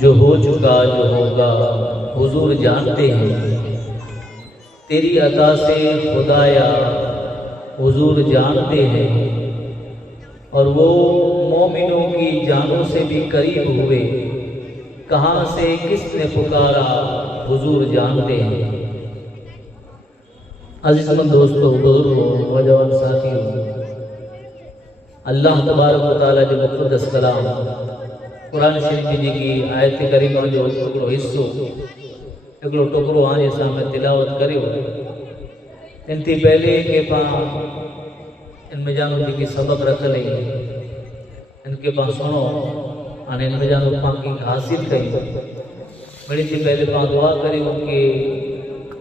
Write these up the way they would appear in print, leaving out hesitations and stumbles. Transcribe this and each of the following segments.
जो हो चुका जो होगा हुजूर जानते हैं तेरी अता से खुदाया हुजूर जानते हैं और वो मोमिनों की जानों से भी करीब हुए कहाँ से किसने पुकारा हुजूर जानते हैं। अज़ीज़ दोस्तों बुजुर्गों नौजवान साथियों अल्लाह तबारक व तआला जो मुक़द्दस कलाम कुरान शरीफ जी की आयत करीमा जो हिकिड़ो हिस्सो हिकिड़ो टुकड़ो हाणे असां में तिलावत करियो इन थी पहले के पाण इन में जानो जेकी सबक रखल इनके पाण सुनो हाणे इन में जानो पाण की हासिल कई बड़ी थी पहले पाण दुआ करियो कि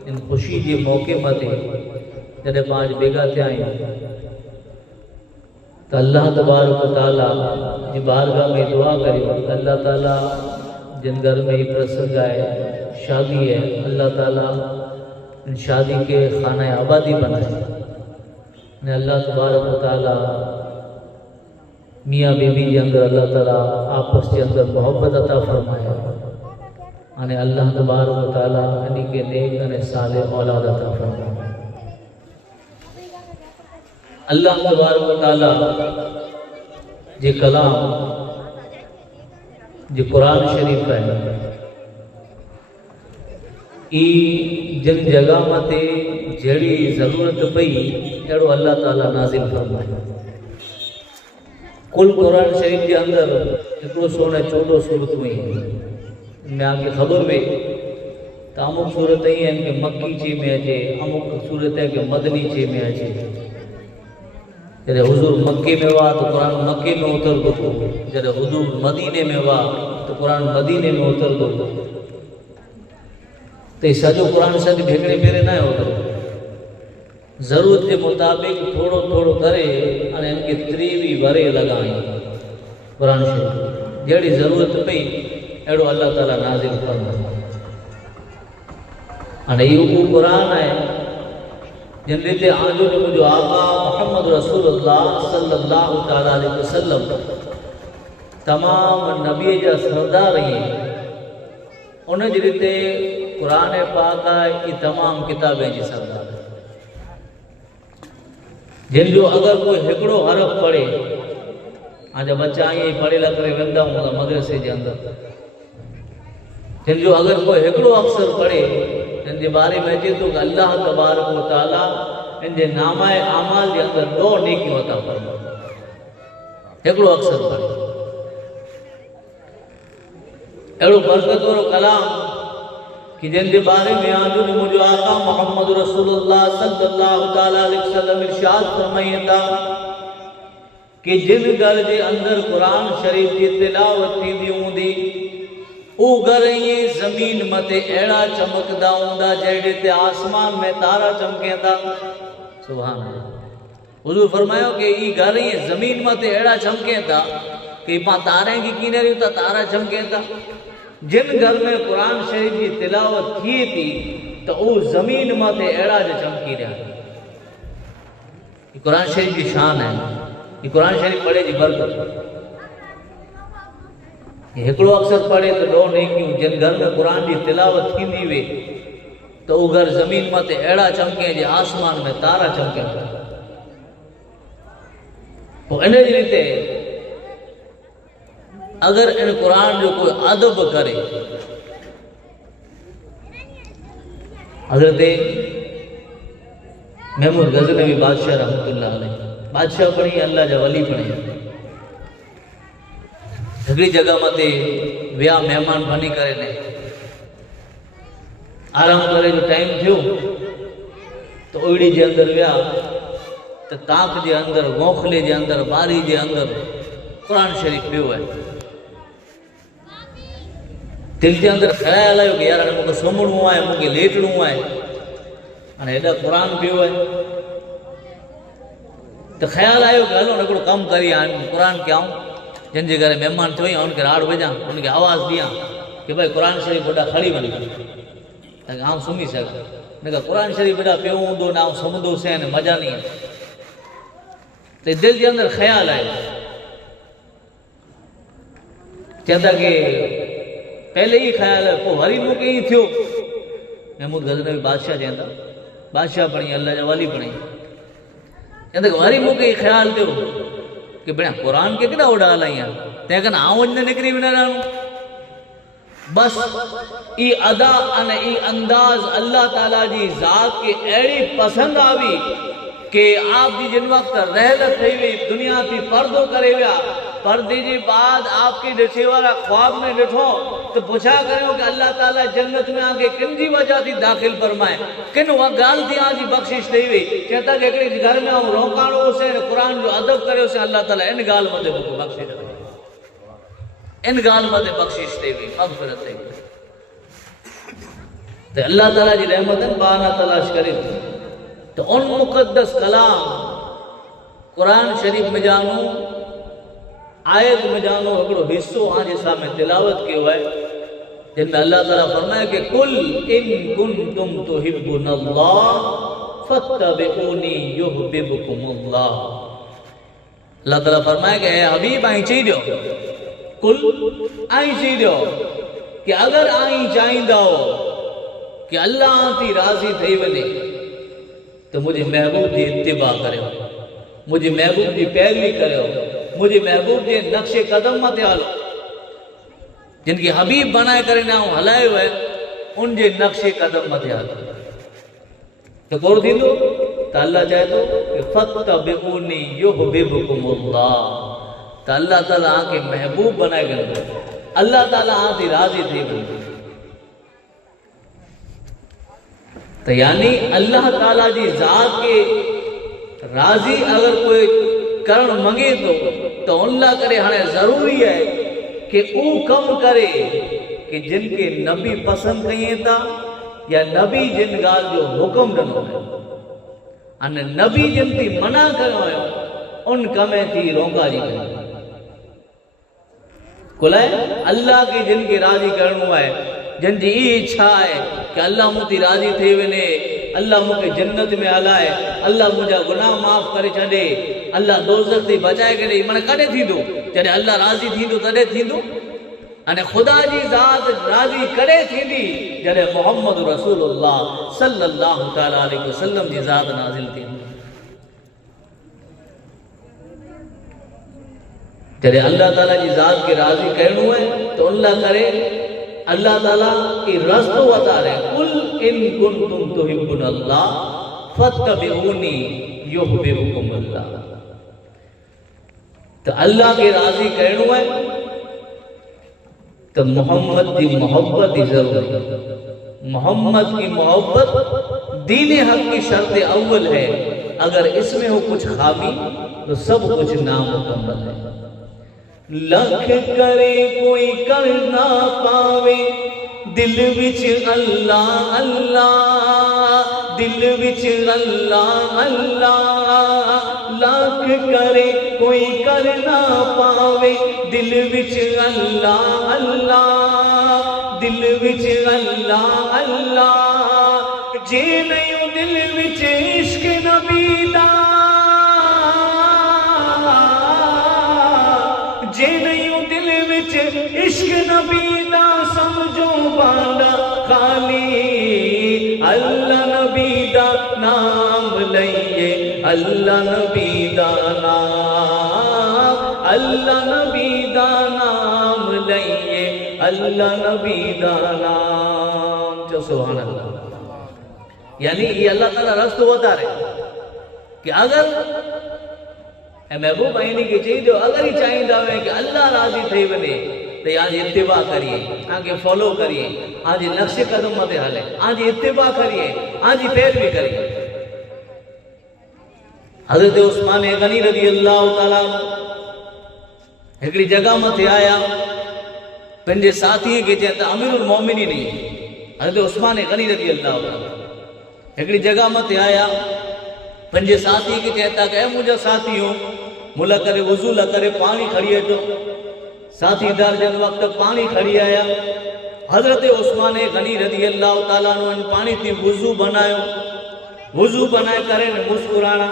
इन खुशी के मौके मते जॾहिं पाण बेगा थिया आहियूं तो अल्लाह तबारक व तआला जी बारगाह में दुआ करियो अल्लाह ताला जिन घर में प्रसंग है शादी है अल्लाह ताला इन शादी के खाना आबादी बनाए ने अल्लाह तबारक व तआला मियाँ बीबी के अंदर अल्लाह ताला आपस के अंदर मोहब्बत अता फरमाए अने अल्लाह तबारक व तआला इन्हीं के नेक अने साले औलाद अता फरमाए। अल्लाह तबारक व तआला जे कलाम जे कुरान शरीफ है ई जिन जगह मते जड़ी जरूरत पई अड़ो अल्लाह ताला नाज़िल फरमाए। कुल कुरान शरीफ के अंदर हिकिड़ो 14 सूरत में मैं आगे खबर वे तो अमुक सूरत ही है कि मक्की चे में अचे अमुक सूरत है कि मदनी चे में अचे जॾहिं हुजूर मक्के में हुआ तो कुरान मक्के में उतरदो जॾहिं हुजूर मदीने में हुआ तो कुरान मदीने में उतरदो तो सॼो कुरान शरीफ हिकिड़े भेरे न उतरदो ज़रूरत के मुताबिक थोड़ो थोड़ो करे अने इनके त्रीवी वरे लगाई कुरान शरीफ जहिड़ी ज़रूरत पई अहिड़ो अल्लाह ताला नाज़िल फरमाए। हाणे इहो कुरान आहे जिन रीते आजो जो मुझे आका मोहम्मद रसूलुल्लाह सल्लल्लाहु तआला अलैहि वसल्लम तमाम नबी जा सरदार हैं उन जी रीते कुरान पाक है ये तमाम किताबें जी सरदार जिन जो अगर कोई हिकिड़ो हरफ पढ़े आज बच्चा ईअं पढ़ेला करे वेंदा हूंदा मदरसे जे अंदर जिन जो अगर कोई हिकिड़ो अक्षर पढ़े इन जे बारे में अचे तो अल्लाह तबारक व तआला इन जे नामाए आमाल जे अंदर 2 नेकियूं अता फरमाए हिकिड़ो अक्षर पढ़े अड़ो बरकत वारो कलाम कि जिन के बारे में आज मुझे आका मोहम्मद रसूलुल्लाह सल्लल्लाहु ताला अलैहि वसल्लम इरशाद फरमाया था कि जिन घर के अंदर कुरान शरीफ की तिलावत थींदी हूंदी वो घर ये जमीन मथे अड़ा चमकदा हूंदा जहिड़े ते आसमान में तारा चमके था। सुभान अल्लाह। हुजूर फरमायो कि ई घर ये जमीन मथे अड़ा चमके था कि पा तारे की किनारे था तारा चमके था। जिन घर में कुरान शरीफ की तिलावत थी थी तो वो जमीन मथे अड़ा जो चमकी रहा। कुरान शरीफ की शान है। ये कुरान शरीफ पढ़े जी बरकत। एकड़ो अक्सर पढ़े तो दो नहीं क्यों जिन घर में कुरान की तिलावत थी वे तो वो घर जमीन मथे अड़ा चमके जे आसमान में तारा चमके। तो इन रीते अगर इन कुरान जो कोई अदब करे हज़रत महमूद गज़नवी बादशाह रहमतुल्लाह अलैह बादशाह बणी अल्लाह जा वली बणी हिकिड़ी जगह मथे विया मेहमान बनी करे ने आराम करे जो टाइम थियो तो ओड़ी जे अंदर विया तो ताक जे अंदर गोखले जे अंदर बारी जे अंदर कुरान शरीफ पियो है। दिल के अंदर ख्याल आयो कि यार मुझे सुम्हणो है मुझे लेटणो है अने एडा कुरान पियो है तो ख्याल आयो कि हलो हिकिड़ो कम करी कुरान कयाऊं जिन जे घरे मेहमान थियो उनके राड़ बजा उनके आवाज़ दिया कि भाई कुरान शरीफ बेटा खड़ी वञ ताकि आऊं सुम्ही सघां न कुरान शरीफ बेटा पियो हूंदो न आऊं सुम्हंदो से मज़ा नहीं तो दिल के अंदर ख्याल आयो चवंदा कि पहले ही ख्याल है पोइ वरी मूंखे ई थियो। महमूद गज़नवी बादशाह चवंदा बादशाह बणी अल्लाह जा वली बणी चवंदा कि वरी मूंखे ई ख्याल थियो कि भेण कुरान के केॾा ओॾा हलाई आहे तंहिं करे आऊं अञु निकिरी बि न रहणो बस ई अदा अने ई अंदाज अल्लाह ताला जी ज़ात के अहिड़ी पसंद आवी कि आप जी जिन वक्त रहलत थी हुई दुनिया थी पर्दो करे विया पर्दे के बाद आपके ॾिसे वारा ख्वाब में ॾिठो तो पुछा करो कि अल्लाह ताला जन्नत में आके किन जी वजह थी दाखिल फरमाए किन वह गाल थी आज बख्शिश थी हुई चवंदा कि हिकिड़े घर में आऊं रोकाणो से कुरान जो अदब करियो से अल्लाह ताला इन गाल मथे बख्शिश इन गाल मथे बख्शिश थी हुई मग़फ़िरत थी तो अल्लाह ताला जी रहमतन बहाना तलाश करे तो उन मुक़द्दस कलाम कुरान शरीफ में जानू आयत में जानो हिकिड़ो हिस्सो आज सामने तिलावत कयो है जिनमें अल्लाह ताला फरमाए कि कुल इन कुंतुम तुहिब्बुनल्लाह फत्तबिऊनी युहब्बिबुकुमुल्लाह। अल्लाह ताला फरमाए कि ए हबीब आई चई दियो कुल आई चई दियो कि अगर आई चाहींदा हो कि अल्लाह थी राज़ी थई वञे तो मुझे महबूब की इत्तिबा करियो मुझे महबूब की पैरवी करियो मुझे महबूब के नक्शे कदम मत हलो जिनकी हबीब बनाए करे ना हलायो है उन जे नक्शे कदम मत हलो तो कोर थींदो तो अल्लाह चाहे तो कि फत्तबिऊनी युहब्बिबुकुमुल्लाह तो अल्लाह ताला आके महबूब बनाए करे अल्लाह ताला आती राजी थी वञे तो यानी अल्लाह ताला जी ज़ात के राजी अगर कोई करण मंगे तो उनला करे हाणे जरूरी है कि वो कम करे कि जिनके नबी पसंद कइए था या नबी जिन गाल जो हुक्म ॾिनो है अने नबी जिन थी मना कयो है उन कमे थी रोका जी कुलाए अल्लाह के जिनके राजी करणो है जिन जी इच्छा है कि अल्लाह मुझी राजी थी वने अल्लाह मुझे जन्नत में हलाए अल्लाह मुझा गुनाह माफ़ करे छे अल्लाह दोज़ख से बचाए करे मन कदे थींदो जॾहिं अल्लाह राज़ी थींदो तॾहिं थींदो अने खुदा जी ज़ात राज़ी करे थींदी जॾहिं मोहम्मद रसूलुल्लाह सल्लल्लाहु तआला अलैहि वसल्लम जी ज़ात नाज़िल थींदी जॾहिं अल्लाह ताला जी ज़ात के राज़ी करणो है तो अल्लाह करे अल्लाह ताला की रस्तो बता रहे कुल इन कुंतुम तुहिब्बुनल्लाह फत्तबिऊनी युहब्बिबुकुमुल्लाह तो अल्लाह के राजी करणो है तो मोहम्मद की मोहब्बत की जरूरत मोहम्मद की मोहब्बत दीन हक की शर्त अव्वल है। अगर इसमें हो कुछ खामी तो सब कुछ नामुकम्मल है। लख करे कोई कर ना पावे, दिल विच अल्लाह अल्लाह, दिल विच अल्लाह अल्लाह। लाख करे कोई कर ना पावे, दिल विच अल्लाह अल्लाह, दिल विच अल्लाह अल्लाह। जे नहीं दिल विच इश्क नबी दा, जे नहीं दिल विच इश्क नबी दा, समझो बांदा खाली। अल्लाह नबी दा नाम लइए, अल्लाह नबी दा नाम, अल्लाह नबी दा नाम लइए, अल्लाह नबी दा नाम। जो सुभान अल्लाह। यानी ये अल्लाह ताला रस्तो बता रहे कि अगर महबूब आईनी के चाहिए, अगर ही चाहींदा है कि अल्लाह राजी थी वने तो आज इत्तिबा करिए, आगे फॉलो करिए, आज नक्शे कदम मत हले, आज इत्तिबा करिए, आज पैरवी करिए। हजरत उस्मान गनी रज़ी अल्लाह ताला हिकड़ी जगह मथे आया, पंहिंजे साथी के चए त अमीरुल मोमिनीन नहीं, हजरत उस्मान गनी रज़ी अल्लाह ताला हिकड़ी जगह मथे आया, पंहिंजे साथी के चए त मुंहिंजा साथी हो, मुला करे वुज़ू ला करे पानी खड़ी अचो। साथीदार जन वक्त पानी खड़ी आया, हजरत उस्मान गनी रज़ी अल्लाह ताला नो पानी थी वुज़ू बनायो, वुज़ू बनाए करे मुस्कुराना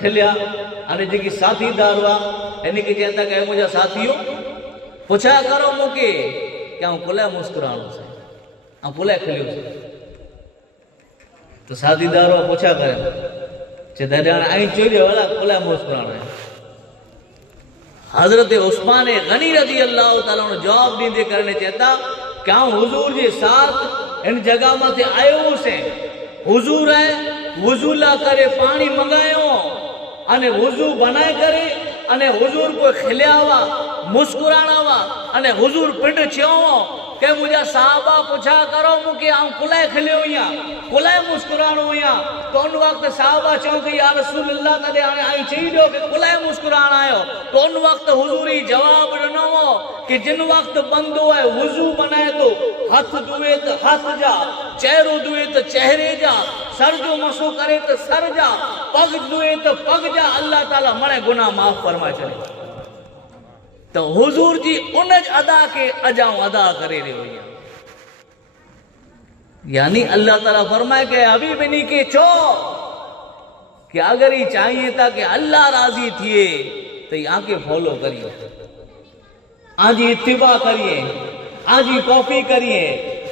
खिलिया। अने जेकी साथीदार हुआ इनके चेता कि मुझा साथियों पुछा करो मुके क्या कुल मुस्कुरानो से, कुल खिलियो से। तो साथीदार हुआ पुछा करे चेता आई चोरी वाला कुल मुस्कुरानो है। हजरत उस्मान गनी रज़ी अल्लाह ताला ने जवाब दींदे करने चेता क्या हुजूर जे साथ इन जगह मथे आयो से, हुजूर है वुज़ू ला करे पानी मंगायो अने वुज़ू बनाए करे अने हुजूर को खिलियावा मुस्कुराणावा अने हुजूर पिंड छो के मुझा साहबा पुछा करो मुके आऊं कुलाए खिलियो या कुलाए मुस्कुराणो या। तो उन वक्त साहबा चो कि या रसूल अल्लाह तदे हाने आई चई दियो कि कुलाए मुस्कुराण आयो। तो उन वक्त हुजूरी जवाब ॾिनो कि जिन वक्त बंदो है वुज़ू बनाए तो हथ धुए तो हथ जा, चेहरो धुए तो चेहरे जा, सर जो मसो करे तो सर जा, पग धुए तो पग जा, अल्लाह ताला मणे गुनाह माफ फरमाए छॾे। तो हुजूर जी उन अदा के अजाऊं अदा करे रहियो है। यानी अल्लाह ताला फरमाए कि अभी बिनी के छो कि अगर ही चाहिए था कि अल्लाह राजी थिए तो यहाँ के फॉलो करिए, आज ही इत्तिबा करिए, आज ही कॉपी करिए,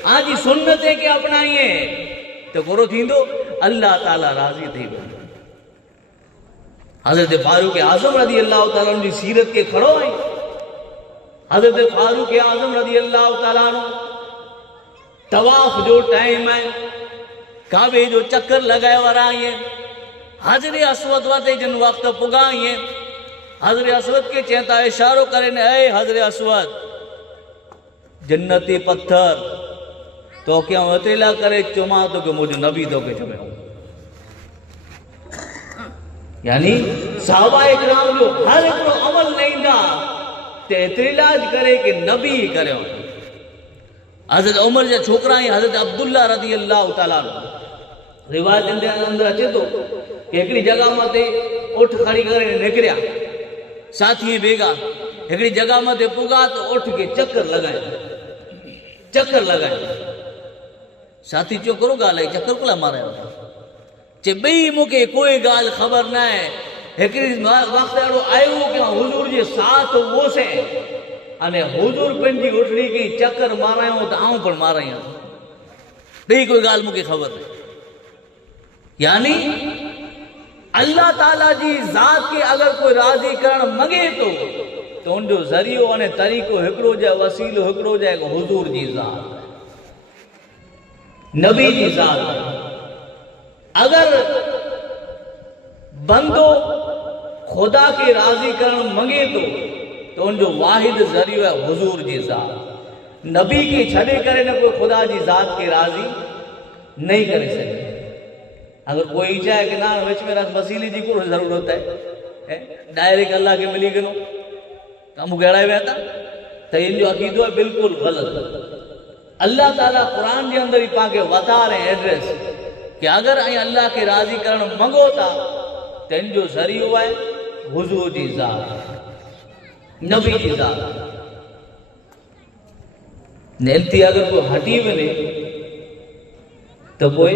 आज ही सुन्नते के अपनाइए तो गुरु थींदो अल्लाह ताला राजी थी। हजरत फारूक आजम रज़ी अल्लाह ताला जी सीरत के खड़ो आई। हजरत फारूक आजम रज़ी अल्लाह ताला तवाफ जो टाइम है, काबे जो चक्कर लगाए वारा आइए, हजरे अस्वद वाते जिन वक्त पुगा आइए, हजरे अस्वद के चेता इशारो करे ने ए हजरे अस्वद जन्नती पत्थर तो क्या वतेला करे चुमा तो के मुझे नबी तो के चुमे। यानी साहबा इकराम जो हर एक अमल नहीं दा ते इतलाज करे कि नबी करे। हजरत उमर जा छोकरा हजरत अब्दुल्ला रज़ी अल्लाह ताला रिवायत के अंदर अचे तो कि एकड़ी जगह मते उठ खड़ी करे निकरिया, साथी बेगा एकड़ी जगह मते पुगा तो उठ के चक्कर लगाए, चक्कर लगाए। साथी चो करो गाल चक्कर कोला मारे चे बई मुके कोई गाल खबर ना है। एकड़ी वक्त एड़ो आयो कि हुजूर जे साथ वो से अने हुजूर पंजी उठड़ी की चक्कर मारायो तो आऊं पण माराया, बई कोई गाल मुके खबर नहीं। यानी अल्लाह ताला जी जात के अगर कोई राजी करण मंगे तो उन जो जरियो अने तरीको हिकड़ो जाए, वसीलो हिकड़ो जाए हुजूर जी जात, नबी जी जात। अगर बंदो खुदा के राजी करण मंगे तो उन जो वाहिद जरियो है हुजूर जी जात। नबी की छॾे करे न कोई ख़ुदा जी ज़ात खे राज़ी नहीं करे सघे। अगर कोई चाहे कि ना विच में वसीले जी कोई ज़रूरत है, डायरेक्ट अल्लाह के मिली गनो कम गड़ाए विया था, तो इनजो अक़ीदो है बिल्कुल ग़लत। अल्लाह ताला कुरान के अंदर ही पाके वतार एड्रेस कि अगर अल्लाह के राज़ी करण मंगो था तो इनजो ज़रियो है हुजूर जी ज़ात, नबी जी ज़ात। नेलती अगर कोई हटी वने तो कोई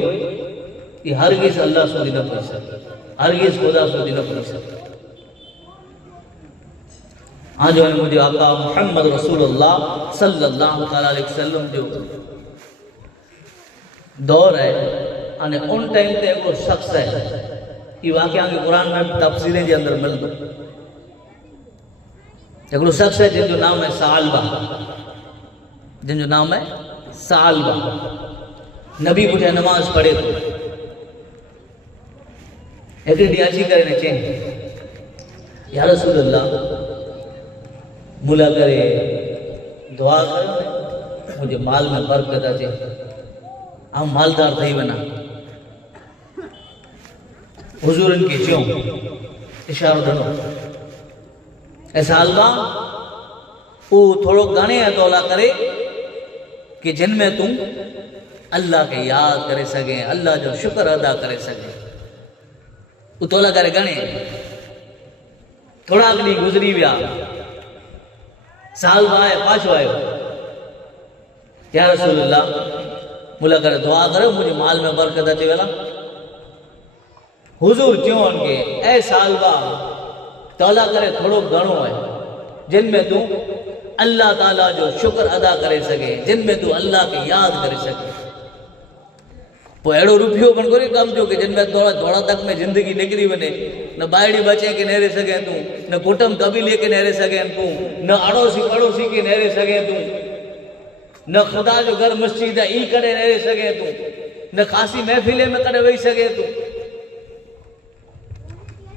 ये हरगिज़ अल्लाह सोदी न पढ़ सकता, हरगिज़ खुदा सोदी न पढ़ सकता। आज मुझे आका मोहम्मद रसूलुल्लाह सल्लल्लाहु अलैहि वसल्लम जो दौर है अने उन टाइम ते वो शख्स है, ये वाक़या के कुरान में तफसीलें के अंदर मिलदो। एक शख्स है जिनजो नाम है सालबा, जिनजो नाम है सालबा। नबी पुठियां नमाज पढ़े तो एक डी अची करे चई या रसूलल्लाह मुला करे दुआ करो मुझे माल में बरकत अचे, हम मालदार थी वना। हुजूर इनके चो इशारो ॾिनो ऐं सालबा वो थोड़ो घणे तौला करे कि जिन में तू अल्लाह के याद करे सके, अल्लाह जो शुक्र अदा करे सके। वो तौला करे घणे थोड़ा ॾींहं गुज़री विया, साल आए पाछो आयो, या रसूलल्लाह मुला करे दुआ करो मुझे माल में बरकत अचे वेला। हुजूर क्यों उनके ऐ सालबा तौला करे थोड़ो घणो है जिनमें तू अल्लाह ताला जो शुक्र अदा करे सके, जिनमें तू अल्लाह के याद करे सके। वो अड़ो रुपयो बन कोई कम जो कि जिनमें थोड़ा थोड़ा तक में जिंदगी निकरी वने, न बायड़ी बचे के नहरे सके तू, न कुटुंब कबीले के नहरे सके तू, न अड़ोसी पड़ोसी के नहरे सके तू, न खुदा जो घर मस्जिद है ई करे नहरे सके तू, न खासी महफिले में करे वही सके तू,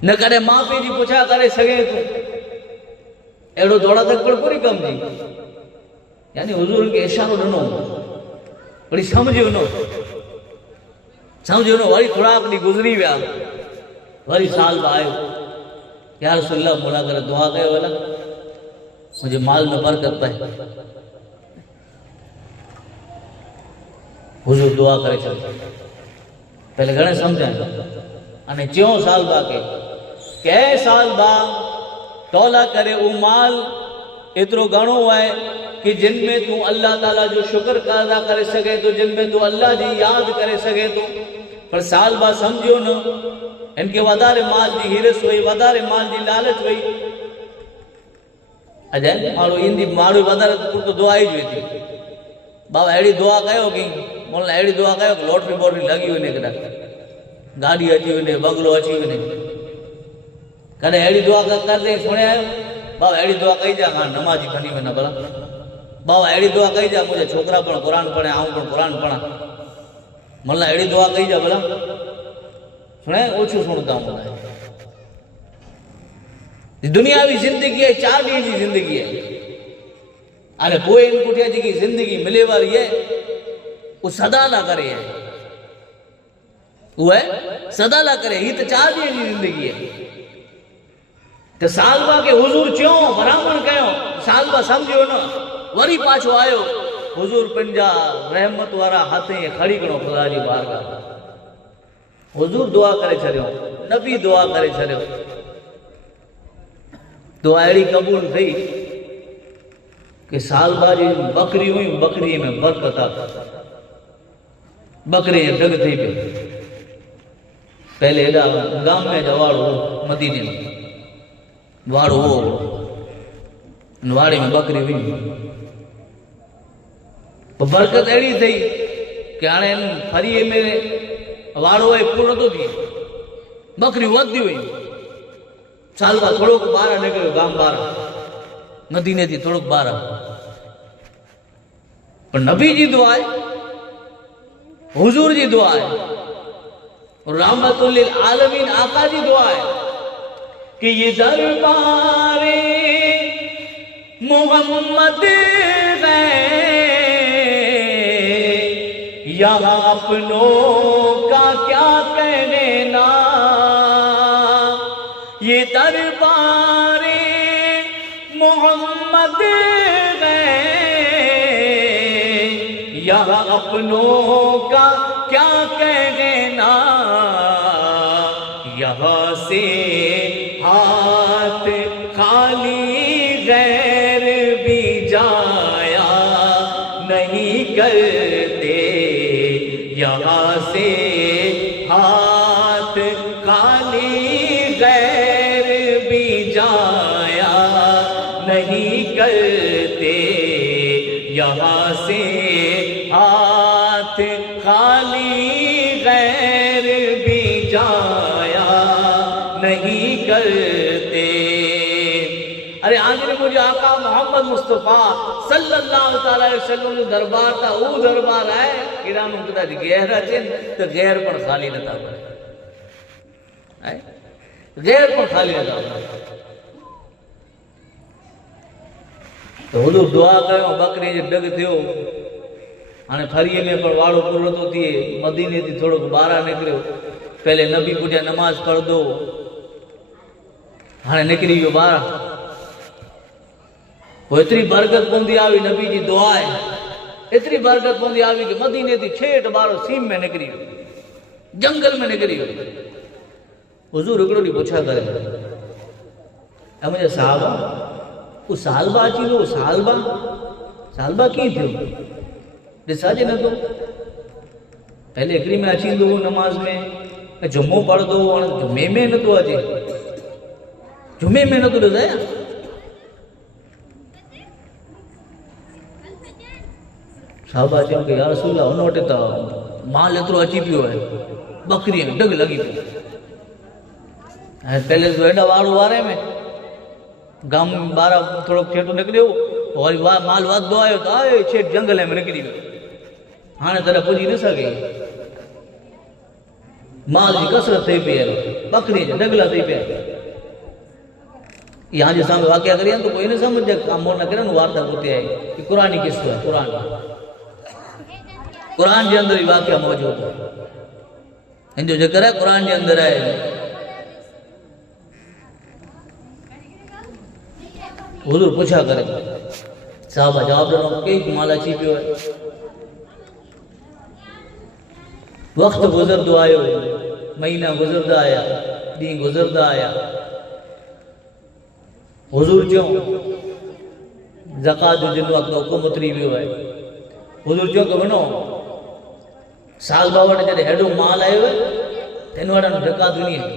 न करे माँ पी जी पुछा करे सके तू। एड़ो दौड़ा तक पर पूरी कम जी, यानी हुजूर के इशारो ॾिनो वरी समझियो न, समझो न। वरी थोड़ा ॾींहं गुज़री विया, वरी साल आयो, या रसूलल्लाह मुला करे दुआ कयो भला मुझे माल में बरकत पए। हुजूर दुआ करे छॾ, पहले घणे समझायो अने चयो साल के साल तौला करे वो माल इतरो घणो है कि जिनमें तू अल्लाह ताला जो शुक्र अदा करे सके तो, जिनमें तू अल्लाह जी याद करे सके तो। पर साल बाद समझो न इनके वधारे माल जी हिरस हुई, वधारे माल जी लालच हुई। अजय माण्हू ईंदी माण्हू वधारे तो दुआ ही हुई थी, बाबा अड़ी दुआ कयो कि मोला अड़ी दुआ कयो कि लॉटरी बॉटरी लगी वने, कदा गाड़ी अची वने, बंगलो अची वने, कदे अड़ी दुआ करते सुने आयो बाबा अड़ी दुआ कही जा, हाँ नमाजी बनी वना भला बाबा अड़ी दुआ कही जा मुझे छोकरा पण कुरान पढ़े, आऊं पण कुरान पढ़ा, मला अड़ी दुआ कही जा भला सुने ओछो सुनता हूं। दुनियावी जिंदगी है, 4 ॾींहं जी जिंदगी है, अरे पोइ इन पुठियां जेकी जिंदगी मिले वारी है वो सदा ला करे है, वो है सदा ला करे, ही तो 4 ॾींहं जी जिंदगी है। तो सालबा के हुजूर चो बराबर कयो, सालबा समझो न, वरी पाछो आयो, हुजूर पंजा रहमत वारा हाथ खड़ी करो खुदा जी बारगाह। हुजूर दुआ करे छड़ियो, नबी दुआ करे छड़ियो, दुआ अड़ी कबूल थी कि सालबा जी बकरी हुई, बकरी में बरकत आ, बकरी ढग थी पे। पहले एडा गांव में जवाड़ो मदीने में वाड़ो हो, वाड़ी में बकरी हुई, तो बरकत अड़ी थी कि हाणे फरी में वाड़ो है पूरो तो थी, बकरी वधी हुई। साल बाद थोड़ो बाहर निकलो, गांव बाहर मदीने थी थोड़ो बाहर, पर नबी जी दुआ है, हुजूर जी दुआ है, और रहमतुल लिल आलमीन आका जी दुआ है कि ये दरबारे मोहम्मद यहाँ अपनों का क्या कहने ना, ये दरबारे मोहम्मद है। यहाँ अपनों का क्या कहने ना, यहाँ से हाथ खाली गैर भी जाया नहीं करते। यहाँ से हाथ खाली गैर भी जाया नहीं करते। यहाँ से हाथ खाली गैर भी जाया नहीं करते। अरे आज ने मुझे आका मोहम्मद मुस्तफ़ा सल्लल्लाहु अलैहि वसल्लम जो दरबार था वो दरबार है किरानो कदाच गैर अचे तो गैर पर खाली नथा पड़े, गैर पर खाली नथा पड़े। तो हुजूर दुआ कयो, बकरी जो डग थियो, हाणे फरीअ में पण वाड़ो पूरो थो थिए, मदीने थी थोड़ो ॿाहिरां निकिरियो, पहले नबी पुठियां नमाज पढ़ंदो, हाणे निकिरी वियो ॿाहिरां। वो एतरी बरकत पवंदी आई, नबी जी दुआ है, एतरी बरकत पवंदी आई कि मदीने थी छेठ ॿारो सीम में निकिरी वियो, जंगल में निकिरी वियो। हुजूर हिकिड़ो ॾींहुं पुछा करे, ऐं मुंहिंजा साहबा वो सालबा अची वियो, सालबा कीअं थियो ॾिसाजे नथो। पहले हिकिड़ी में अची ईंदो हो नमाज़ में, जुमो पढ़ंदो हो, हाणे जुमे में नथो अचे, जुमे में नथो ॾिसाए। साहबा चयो कि या रसूल अल्लाह, हुन वटि त माल एतिरो अची पियो आहे, बकरी डग लॻी पई। ऐं पहले तो हेॾा वाड़ो वारे में गांव में ॿाहिरां थोरो छेटो निकिरियो, वरी माल वधंदो आयो त आहे छेठ जंगल में निकिरी वियो, हाणे तॾहिं पुॼी न सघे। माल जी कसरत थी पई आहे, बकरी जा डगला थी पिया। यहाँ जे सामने वाक़िया करिए तो कोई न समझ काम न करे, वार्ता होते है कि कुरानी किस्सो है, कुरान के अंदर ही वाक़िया मौजूद है, इन जो जिक्र है कुरान के अंदर है। हुजूर पूछा करे, साहबा जवाब ॾिनो कई माल अची पियो है। वक्त गुज़रदो आयो, महीना गुज़रदा आया, ॾींहं गुज़रदा आया। हुजूर चयो ज़कात जो जिन वक़्तु हुकुम उतरी वियो आहे, हुजूर चयो कि वञो सालबा वटि जॾहिं हेॾो माल आयो आहे त हिन वटि ज़कात ॾिनी आहे।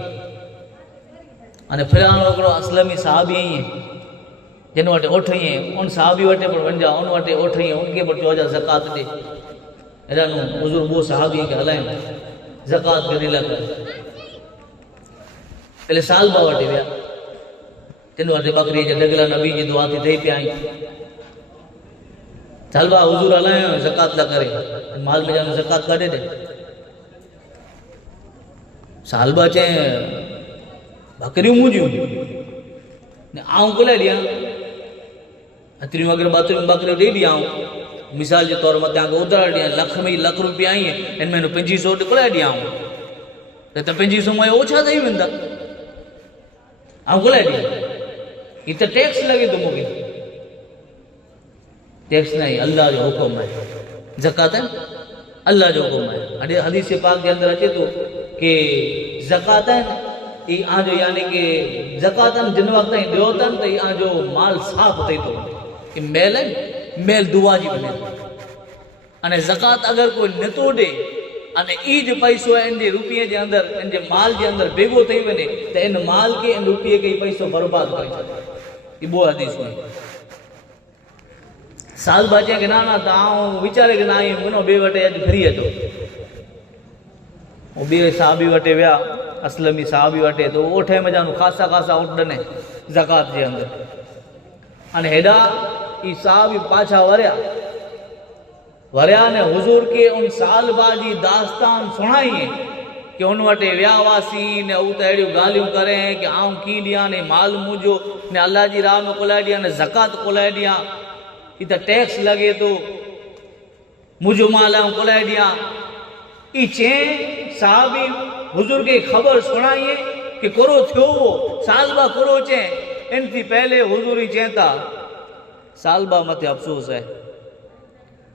हाणे फिलहाल हिकिड़ो असलमी साहबी ईअं जिन वटि ओठ ईअं, उन साहबी वटि पण वञा, उन वटि ओठ ईअं, उनखे पण चइजा ज़कात ॾे। हेॾा हुजूर उहो साहबी खे हलाइनि ज़कात खे ॾिला कर। पहले सालबा वटि विया, तिन वटि बकरी जे डगला नबी जी दुआ थी थिए पिया। सालबा हुजूर हलायो ज़कात ला करे, माल में जानो ज़कात काढे दे। सालबा चए बकरियूं मुंहिंजियूं ने आऊं कोले ॾियां, अतरियूं अगरि ॿ बकरियूं ॾेई ॾियां, मिसाल जे तौर मथां उधार ॾियां, लख में लख रुपया आई हिन में 2500 कोले ॾियां, त 2500 में ओछा थी वेंदा, आऊं कोले ॾियां। हीअ त टैक्स लॻे थो मूंखे, टैक्स नहीं, अल्लाह जो हुकुम है, ज़कात अल्लाह जो हुकुम है। हदीस पाक के अंदर अचे तो कि ज़कात आजो यानी कि ज़कात जिन वक्त दियो अथनि त आजो माल साफ़ थिए थो, कि मेल मेल दुआ जी बने। अने ज़कात अगर कोई नथो ॾे अने ई जो पैसो है इन रुपये के अंदर, इन माल के अंदर बेगो थी वने, तो इन माल के इन रुपये के पैसो बर्बाद करे छॾे। वो हदीस में साल बचे कि ना तो विचारे कि ना वनो बे वटे अज फ्री अचो, वो बे साहबी वटे विया, असलमी साहबी वटे, तो ओठे में जानो खासा खासा उठ ॾिने ज़कात के अंदर। अने हेॾा ई साहबी पाछा वरिया ने हुजूर के उन साल बाजी दास्तान सुनाई कि उन वटे विया हुआसीं ने उ त अहिड़ियूं ॻाल्हियूं करे कि आऊं की ॾियां ने माल मुंहिंजो ने अल्लाह जी राह में कोलाए ॾियां ने ज़कात कोलाए ॾियां, ई त टैक्स लगे तो। मुझो माल कोलाए दिया ई चे साहबी हुजूर के खबर सुनाइए कि करो थियो वो सालबा करो चे इनती पहले हुजूर ही चेता सालबा मते अफसोस है,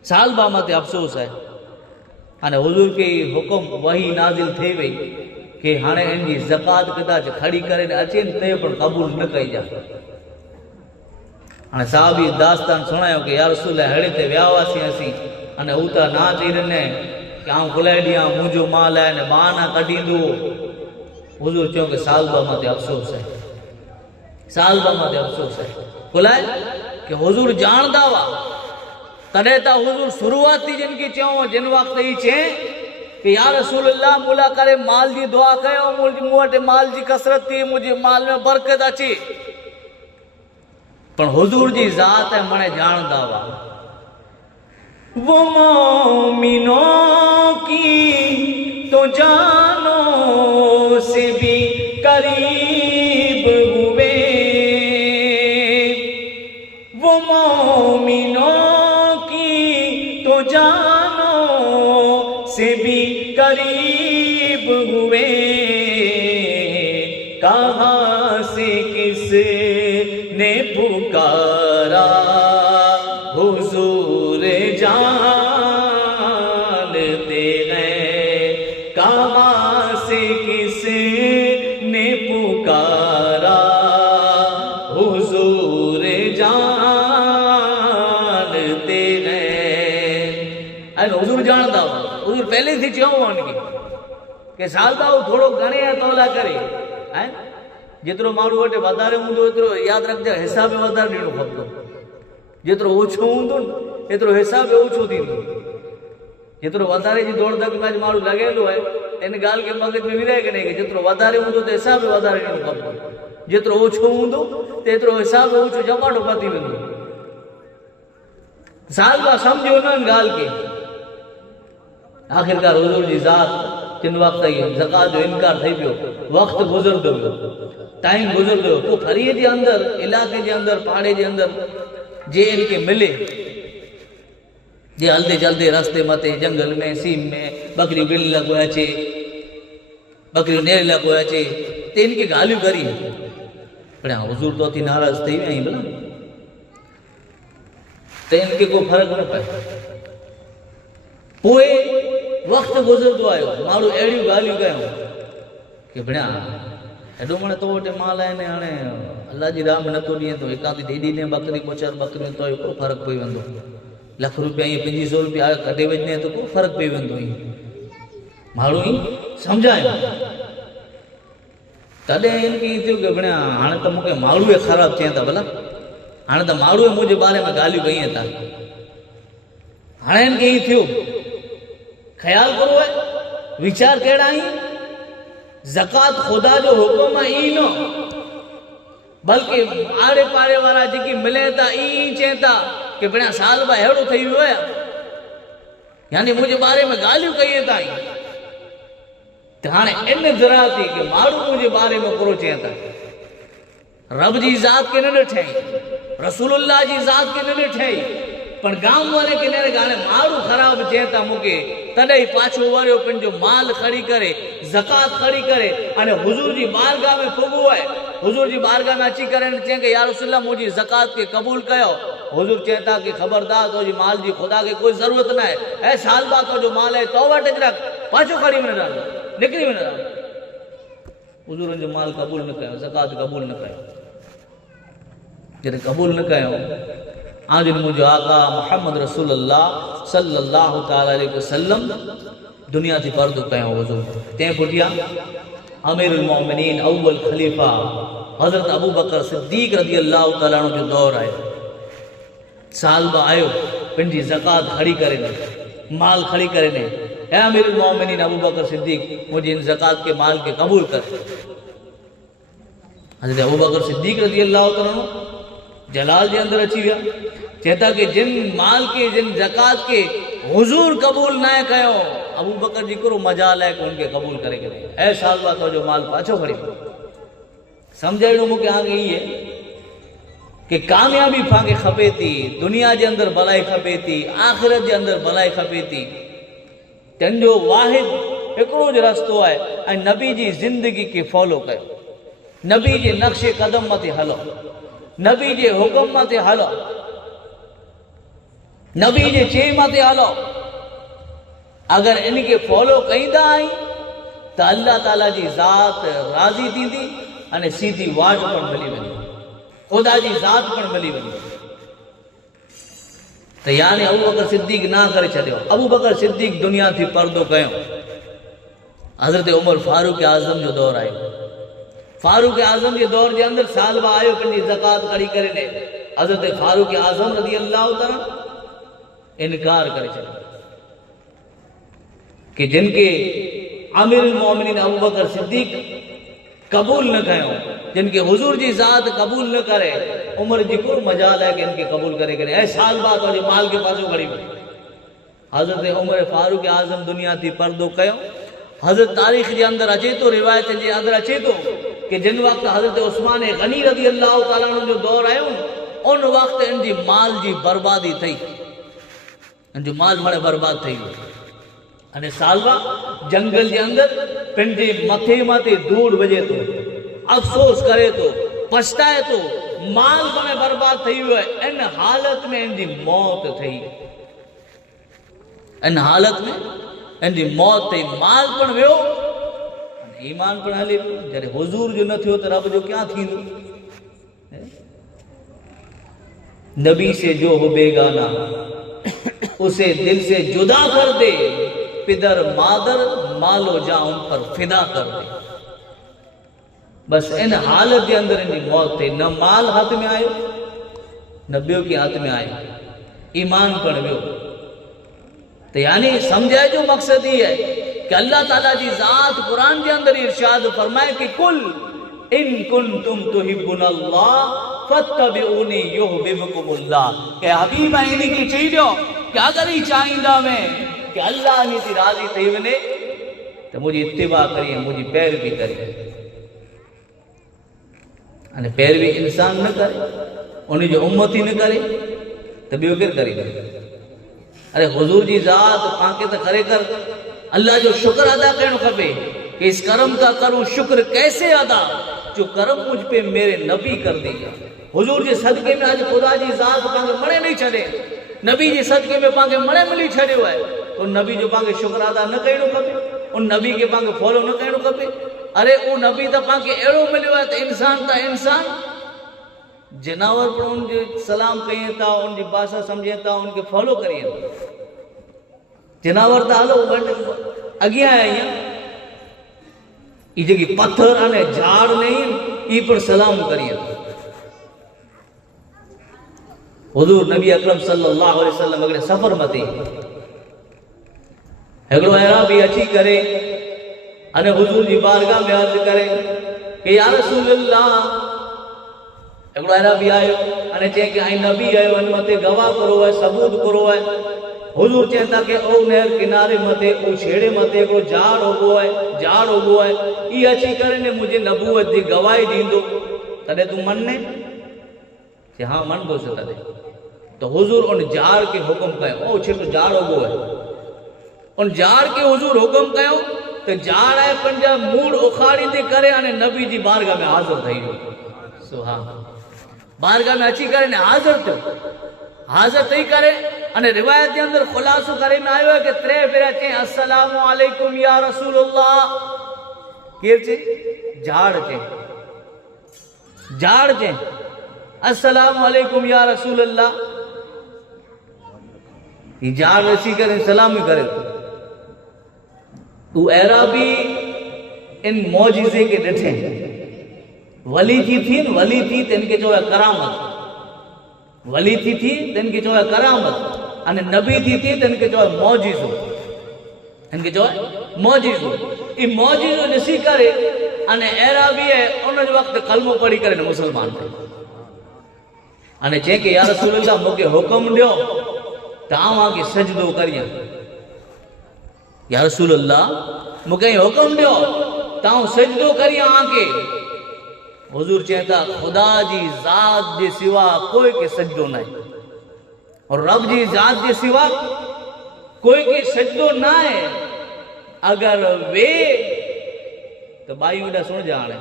सालबा मते अफसोस है। अने हुजूर के हुक्म वही नाजिल थे वही कि हाणे इनकी ज़कात कदाच खड़ी करे अचे ते पर कबूल न कई जा। हाँ साहबी दास्तान सुनायो कि यार रसूल हेड़े ते व्यावासी असी अने उता ना चई रने कि आऊं खुलाए दिया मुझो माल है ने बहाना कढींदो। हुजूर चयो कि सालबा मते अफसोस है, सालबा मते अफसोस है। खुलाए कि हुजूर जानदा वा तडे ता हुजूर शुरुआती जिनकी चयो जिन वक्त ही चे कि या रसूल अल्लाह मुला करे माल जी दुआ कयो मुझे माल जी कसरत थी मुझे माल में बरकत अची पर हुजूर जी जात है मने जानदा वा। वो मोमिनों की तो जानों से भी करीब हुए, वो मोमिनों की तो जानों से भी करीब हुए। कहाँ से किस ने पुकारा हुजूर जानते हैं, कहाँ से किस ने पुकारा हुजूर जानते हैं। अरे हुजूर जानता हो, हुजूर पहले थी चयो उनकी कि सालदा थोड़ो घणे तौला करे है जेतिरो माण्हू वटि वधारे हूंदो एतिरो यादि रखिजे हिसाब में वधारे ॾियणो खपंदो, जेतिरो ओछो हूंदो एतिरो हिसाब में ओछो थींदो। जेतिरो वधारे जी दौड़ धक में माण्हू लॻेलो आहे इन ॻाल्हि खे मगज में विराए के नहीं कि जेतिरो वधारे हूंदो त हिसाब में वधारे ॾियणो खपंदो, जेतिरो ओछो हूंदो त एतिरो हिसाब में ओछो जमाटो पती वेंदो। साल खां सम्झो न ॻाल्हि खे। आख़िरकार हुजूर जी ज़ात किन वक्त ज़कात जो इनकार थी पियो, वक्त गुज़रदो वियो, टाइम गुज़रदो वियो। तो फरीअ जे अंदर इलाके जे अंदर पाड़े जे अंदर जे इनके मिले जे हलते चलते रास्ते मते जंगल में सीम में बकरी बिल लगो अचे बकरी नेर लगो अचे तो इनके गालियों करी पर हुजूर तो थी नाराज थी वही भला तो इनके को फर्क न पए। पोइ वक्त गुज़रदो आयो माण्हू अहिड़ियूं ॻाल्हियूं कयूं कि भेण हेॾो मन तो वटि माल आहिनि हाणे अल्लाह जी राह में नथो ॾिए तो एकादी ॾेढी ॾे बकरी पोचार बकरियूं तो को फ़र्क़ु पई वेंदो। लख रुपया ईअं 2500 रुपया कढे वञे तो को फ़र्क़ु पई वेंदो। माण्हू ई सम्झायो तॾहिं इनखे ईअं थियो कि भेण हाणे त मूंखे माण्हू ख़राबु चवनि था भला हाणे त माण्हू मुंहिंजे बारे में ॻाल्हियूं कयूं था। हाणे इनखे ईअं थियो ख्याल करो है विचार केड़ा ही ज़कात खुदा जो हुक्म ई न बल्कि आड़े पाड़े वाला जेकी मिले था ई चेता कि बिना साल बा हेड़ो थई वियो है यानी मुझे बारे में गालियों कही था हाणे इन जरा थी कि माण्हू मुझे बारे में पूरो चेता रब जी ज़ात के न ॾिठई रसूलुल्लाह जी ज़ात के न ॾिठई पर गांव वाले के ने गाने मारू खराब चेता मुके तडे पाछो वरियो पंहिंजो माल खड़ी करे ज़कात खड़ी करे अने हुजूर जी बारगाह में पुगो है। हुजूर जी बारगाह में अची करे चए कि या रसूलल्लाह मुझी ज़कात के कबूल कयो। हुजूर चेता कि खबरदार तो जी माल जी खुदा के कोई जरूरत ना है ए साल बाद तो जो माल है तो वट रख पाछो खड़ी में रख निकली में रख। हुजूर जो माल कबूल न कयो ज़कात कबूल न कयो जरे कबूल न कयो आज मुझे आका मोहम्मद रसूलुल्लाह सल्लल्लाहु ताला अलैहि वसल्लम दुनिया थी पर्दो कयो हुजूर ते पुठिया अमीरुल मोमिनीन अव्वल खलीफा हजरत अबू बकर सिद्दीक रज़ी अल्लाह ताला जो दौर आयो साल बा आयो पंहिंजी ज़कात खड़ी करे ने माल खड़ी करे ने ए अमीरुल मोमिनीन अबू बकर सिद्दीक मुझे इन ज़कात के माल के कबूल कर। हजरत अबू बकर सिद्दीक रज़ी अल्लाह ताला जलाल के अंदर अची विया चेता कि जिन माल के जिन ज़कात के हुजूर कबूल ना कयो अबू बकर जी करो मजाल है कि उनके कबूल करे के ऐ साल बाद तो जो माल पाछो खड़ी समझाइणो मुके आगे ही है कि कामयाबी पांखे खपे थी, दुनिया के अंदर भलाई खपे थी, आखिरत के अंदर भलाई खपे थी, तंजो वाहिद एकड़ो ज रस्तो है। ऐं नबी जी जिंदगी के फॉलो कयो, नबी जे नक्शे कदम मथे हलो, नबी जे हुक्म मथे हलो, नबी जे चे मथे हलो। अगर इनके फॉलो कईंदा आई तो अल्लाह ताला जी ज़ात राज़ी थींदी अने सीधी वाट पण मिली वेंदी, खुदा जी ज़ात पण मिली वेंदी। तो यानी अबू बकर सिद्दीक ना करे छॾियो। अबू बकर सिद्दीक दुनिया थी पर्दो कयो। हज़रत उमर फारूक आज़म जो दौर आयो। फारूक आज़म के दौर के अंदर सालवा आयो पंहिंजी ज़कात खड़ी करे ने हज़रत फारूक आज़म रज़ी अल्लाह ताला इनकार करे छॾियो कि जिनके आमिरुल मोमिनीन अबू बकर सिद्दीक कबूल न कयो, जिनके हुजूर जी ज़ात कबूल न करे, उमर जी को मजाल है कि इनके कबूल करे करे। ऐ साल बाद और माल के पासों खड़ी हुई। हज़रत उमर फारूक आज़म दुनिया थी पर्दो कयो। हज़रत तारीख़ के अंदर अचे तो, रिवायत के अंदर अचे तो कि जिन वक्त हज़रत उस्मान गनी रज़ी अल्लाह ताला अन्हु जो दौर आयो, उन वक्त इनकी माल की बर्बादी थी, इनजो माल बड़े बर्बाद थी। अने सालवा जंगल के अंदर पंहिंजे मथे मथे धूड़ वजे तो, अफ़सोस करे तो, पछताए तो, माल बड़े बर्बाद थी हुए। इन हालत में इनकी मौत थी, इन हालत में इनकी मौत थी। माल पण वियो, ईमान पण हले पियो। जॾहिं हुजूर जो न थियो तो रब जो क्या थींदो? नबी से जो हो बेगाना उसे दिल से जुदा कर दे, पिदर मादर मालो जा उन पर फिदा कर दे। बस इन हालत के अंदर इनकी मौत थी। न माल हाथ में आयो, न बियो के हाथ में आयो, ईमान पण वियो। तो यानी समझाए जो मकसद ही है कि अल्लाह ताला जी ज़ात कुरान के अंदर इरशाद फरमाए कि कुल इन कुंतुम तुहिब्बुनल्लाह फत्तबिऊनी युहब्बुकुमुल्लाह। के हबीब इन्हीं की चई दो कि अगर ही चाहींदा मैं कि अल्लाह नी थी राजी थी वने तो मुझे इत्तिबा करिए, मुझी पैरवी करिए। अने पैरवी इंसान न करे, उन्हीं जो उम्मती न करे तो बियो केर करी। अरे हुजूर जी ज़ात पाके तो करे कर अल्लाह जो शुक्र अदा करनो खपे कि इस करम का करूं शुक्र कैसे अदा जो करम मुझ पे मेरे नबी कर दिया। हुजूर जे सदके में आज खुदा जी ज़ात पाके मणे नहीं छड़े, नबी जे सदके में पाके मणे मिली छड़ियो है। तो नबी जो पाके शुक्र अदा न करणो खपे, उन नबी के पाके फॉलो न करणो खपे। अरे वो नबी तो पाके एड़ो मिलियो है तो इंसान जनावर पर उनके सलाम कहिए था, उनकी भाषा समझे था, उनके फॉलो करिए। जनावर तो हलो अगिया है, ये पत्थर अने झाड़ नहीं ई पर सलाम करिए। हुजूर नबी अकरम सल्लल्लाहु अलैहि वसल्लम अगले सफर मते हेगड़ो अराबी अची करे अने हुजूर जी बारगाह में अर्ज करे कि या रसूल अल्लाह। हेगड़ो अराबी आयो अने चे कि आई नबी आयो इन मते गवाह करो है, सबूत करो है। हुजूर चेता कि ओ नहर किनारे मते ओ छेड़े मते को झाड़ होगो है ई अची करे ने मुझे नबूवत जी गवाही दींदो तदे तू मनने कि हां मन दो से तदे। तो हुजूर उन झाड़ के हुक्म कयो, ओ छिट झाड़ होगो है, उन झाड़ के हुजूर हुक्म कयो तो झाड़ है पंजा मूड उखाड़ी दे करे अने नबी जी बारगाह में हाजिर थई वियो। सुभान, बारगाह में अची करे ने हाजिर थई करे अने रिवायत के अंदर खुलासो करे में आयो है कि 3 फेरा चे अस्सलामु अलैकुम या रसूलुल्लाह। केर चे? झाड़ चे अस्सलामु अलैकुम या रसूलुल्लाह। ये झाड़ रसी करे सलामी करे। तू अराबी इन मौजिजे के ॾिठे वली थी वली थी तो इनके जो है करामत, वली थी तो इनके जो है करामत अने नबी थी तो इनके जो है मौजिज़ो, इनके जो है मौजिज़ो। ई मौजिज़ो ॾिसी करे अने अराबी है उन वक्त कलमो पढ़ी करे मुसलमान थे अने चे कि या रसूलल्लाह मुके हुक्म दियो तावा के सजदो करिया। या रसूलल्लाह मुके हुक्म दियो ताऊ सजदो करिया आके। हुजूर चेता खुदा जी ज़ात जे सिवा कोई के सजदो ना है और रब जी ज़ात जे सिवा कोई के सजदो ना है। अगर वे तो बाई वडा सुन जाने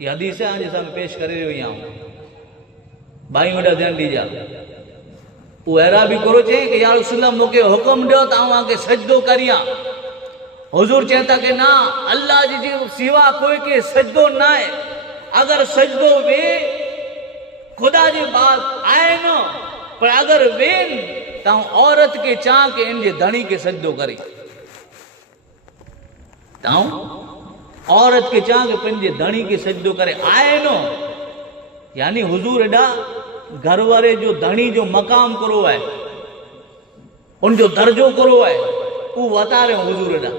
ये हदीस है आज सामने पेश करे रही यहाँ बाई वडा ध्यान दीजा वो एरा भी करो चे कि यार रसूलुल्लाह मुके हुक्म दियो त आवां के सजदो करिया। हुजूर चेता के ना अल्लाह जी जी सिवा कोई के सजदो ना है। अगर सजदो वे खुदा जी बात आए न पर अगर वे ता औरत के चाह के इनके धनी के सजदो करे ताऊ औरत के चाह के पंजे धनी के सजदो करे आए न यानी हुजूर एडा घर वाले जो धनी जो मकाम करो है उन जो दर्जो करो है वो बता रहे हुजूर एडा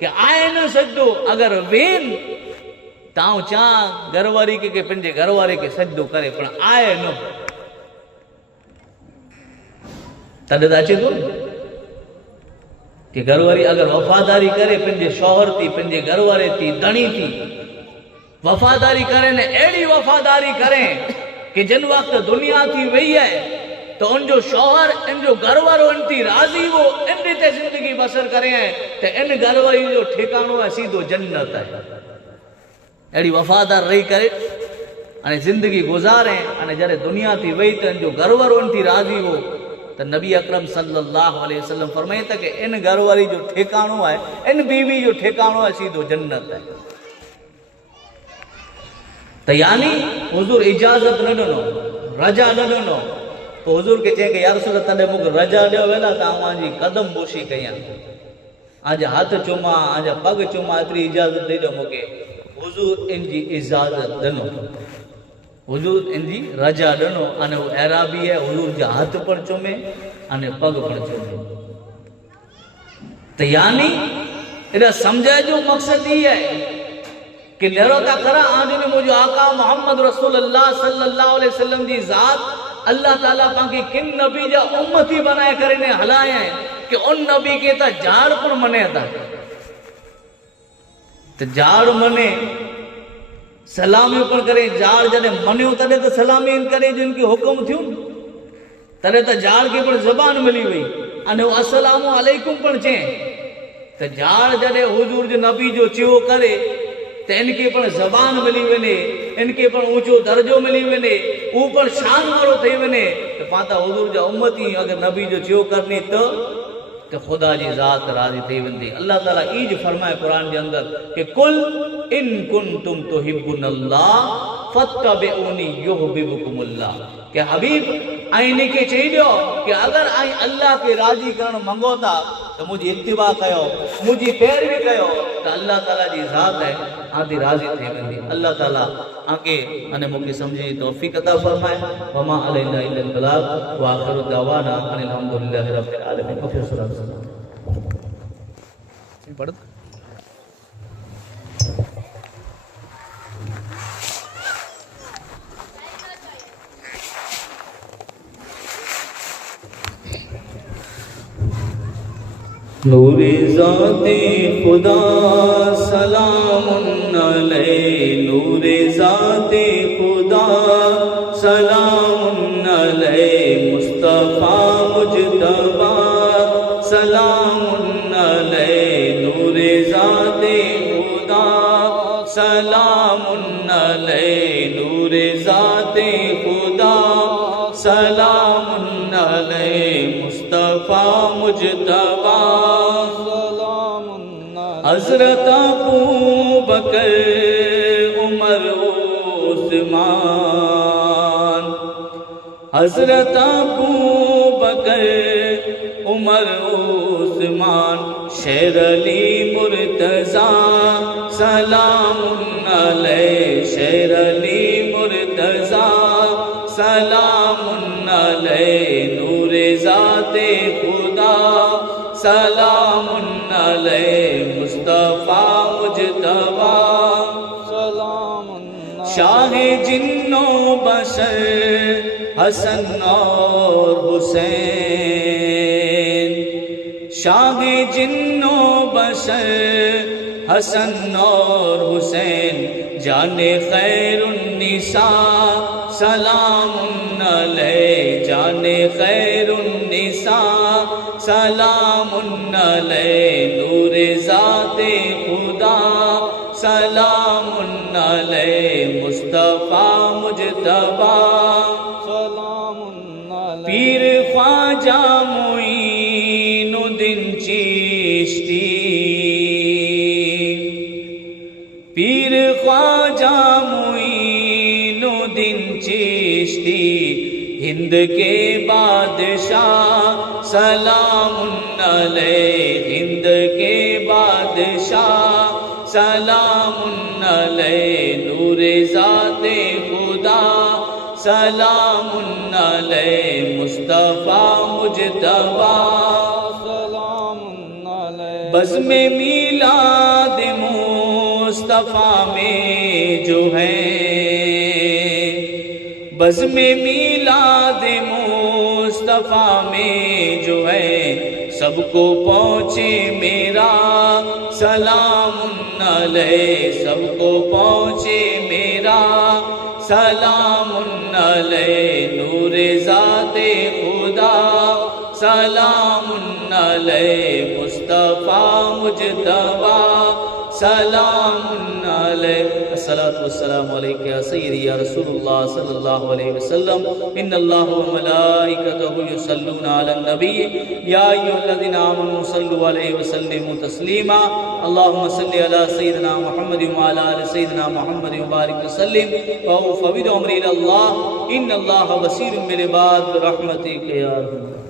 कि आए न सजदो अगर वेन ताऊ चा घरवारी के पंजे घरवारे के सजदो करे पर आए न तद अचे तो कि घरवारी अगर वफादारी करे पंजे शौहर थी पंजे घरवारे थी धनी थी वफादारी करे ने एड़ी वफादारी करे कि जिन वक्त दुनिया थी वही है तो उन जो शौहर इन जो घरवारो इन थी राजी वो इन रीते जिंदगी बसर करे हैं तो इन घरवारी जो ठिकानो है सीधो जन्नत है। एड़ी वफादार रही करे अने जिंदगी गुजारे अने जरे दुनिया थी वही तो इन जो घरवारो इन थी राजी वो तो नबी अकरम सल्लल्लाहु अलैहि वसल्लम फरमाए था कि इन घरवारी जो ठिकानो है इन बीवी जो ठिकानो है सीधो जन्नत है। तो यानी हुजूर इजाजत न ॾिनो रजा न ॾिनो तो हुजूर के चए कि यार रसूल तने मुके रजा ॾियो वेला त आवां जी कदम बोशी कयां आज हाथ चुमा आज पग चुमा एतरी इजाजत दे दो मुके हुजूर इन जी इजाजत ॾिनो हुजूर इन जी रजा ॾिनो अने वो एराबी है हुजूर जा हाथ पर चुमे अने पग पर चुमे। तो यानी एदा समझाए जो मकसद ही है कि नेरोता करा आज ने मुझे आका मोहम्मद रसूलुल्लाह सल्लल्लाहु अलैहि वसल्लम जी जात अल्लाह ताला पाके किन नबी जा उम्मती बनाए करे ने हलाए हैं कि उन नबी के ता झाड़ पर मने था तो झाड़ मने सलामी पर करे झाड़ जने मन्यो तने तो सलामी इन करे जिनकी हुक्म थी तने तो झाड़ की पर जबान मिली हुई अने अस्सलामु अलैकुम पर चे तो झाड़ जने हुजूर जो नबी जो चियो करे तो इनके पर जबान मिली वने इनके पर ऊंचो दर्जो मिली वने ऊपर शान वालो थई वने तो पाता हुजूर जा उम्मती अगर नबी जो चियो करनी तो खुदा जी जात राजी थी वेंदी। अल्लाह ताला ईज फरमाए कुरान के अंदर कि कुल इन कुंतुम तुहिब्बुनल्लाह फत्तबिऊनी युहब्बुकुमुल्लाह कि हबीब आईने के चाहिए कि अगर आई अल्लाह के राजी करण मंगो था तो मुझे इत्तिबा कयो मुझी पैरवी कयो तो अल्लाह ताला जी जात है आदि राजी थी वेंदी। अल्लाह ताला आके अने मुके समझे तौफीक अता फरमाए वमा अलैना इल्लल बलाग व आखिरु दावाना अनिल हम्दुलिल्लाहि रब्बिल आलमीन। पढ़ नूरे ज़ाते खुदा सलामुन अलैहि नूरे ज़ाते खुदा सलामुन अलैहि मुस्तफ़ा मुजतबा सलामुन अलैहि नूरे ज़ाते खुदा सलामुन अलैहि नूरे ज़ाते खुदा सलामुन अलैहि मुस्तफ़ा मुजतबा हज़रत अबू बकर उमर उस्मान हज़रत अबू बकर उमर उस्मान शेर अली मुर्तज़ा सलामुन अलैहि शेर अली मुर्तज़ा सलामुन अलैहि नूरे ज़ाते खुदा सलामुन अलैहि मुस्तफ़ा मुजतबा सलामुन शाहे जिन्नो बशर हसन और हुसैन शाहे जिन्नो बशर हसन और हुसैन जाने खैरुन्निसा सलामुन अलैहि जाने खैरुन्निसा सलामुन अलैहि नूरे ज़ाते खुदा सलामुन अलैहि मुस्तफ़ा मुजतबा सलामुन अलैहि पीर ख्वाजा मुईनुद्दीन चिश्ती पीर ख्वाजा मुईनुद्दीन चिश्ती हिंद के बादशाह सलामुन अलैहि हिंद के बादशाह सलामुन अलैहि नूरे ज़ाते खुदा सलामुन अलैहि मुस्तफ़ा मुजतबा सलामुन अलैहि बज़्म मीलाद मुस्तफ़ा में जो है बज़्म मीलाद मुस्तफ़ा में जो है सबको पहुँचे मेरा सलामुन अलैहि सबको पहुँचे मेरा सलामुन अलैहि नूरे ज़ाते खुदा सलामुन अलैहि मुस्तफ़ा मुजतबा सलामुन अलैहि अस्सलातु वस्सलामु अलैका या सय्यदी या रसूलुल्लाह सल्लल्लाहु अलैहि वसल्लम इन्नल्लाह व मलाइकतहु युसल्लूना अलन नबी या अय्युहल्लज़ीना आमनू सल्लु अलैहि व सल्लिमू तस्लीमा अल्लाहुम्मा सल्लि अला सय्यिदिना मुहम्मदिन व अला आलि सय्यिदिना मुहम्मदिन व बारिक व सल्लिम व उफ़व्विदु अम्री इलल्लाह इन्नल्लाह बसीरुम बिल इबाद बिरहमतिका या अरहम